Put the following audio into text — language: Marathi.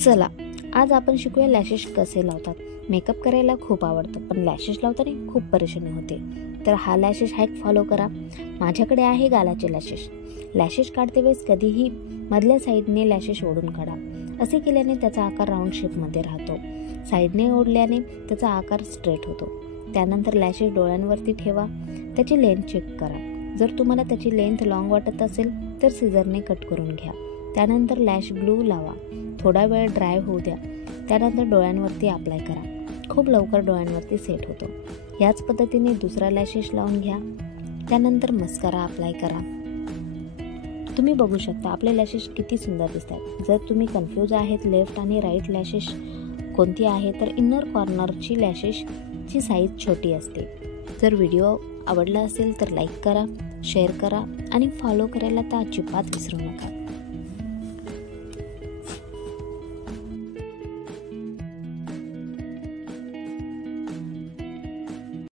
चला आज आपण शिकूया लॅशेस कसे लावतात. मेकअप करायला खूप आवडतं पण लॅशेस लावताना खूप परेशानी होते. तर हा लॅशेस हॅक फॉलो करा. माझ्याकडे आहे गालाचे लॅशेस. लॅशेस काढते वेळेस कधीही मधल्या साईडने लॅशेस ओढून काढा. असे केल्याने त्याचा आकार राऊंड शेपमध्ये राहतो. साईडने ओढल्याने त्याचा आकार स्ट्रेट होतो. त्यानंतर लॅशेस डोळ्यांवरती ठेवा. त्याची लेंथ चेक करा. जर तुम्हाला त्याची लेंथ लॉंग वाटत असेल तर सिझरने कट करून घ्या. त्यानंतर लॅश ग्लू लावा. थोडा वेळ ड्राय होऊ द्या. त्यानंतर डोळ्यांवरती अप्लाय करा. खूप लवकर डोळ्यांवरती सेट होतो. याच पद्धतीने दुसरा लॅशेस लावून घ्या. त्यानंतर मस्कारा अप्लाय करा. तुम्ही बघू शकता आपले लॅशेस किती सुंदर दिसतात. जर तुम्ही कन्फ्यूज आहेत लेफ्ट आणि राईट लॅशेस कोणती आहे तर इनर कॉर्नरची लॅशेसची साईज छोटी असते. जर व्हिडिओ आवडला असेल तर लाईक करा, शेअर करा आणि फॉलो करायला तर अजिबात विसरू नका.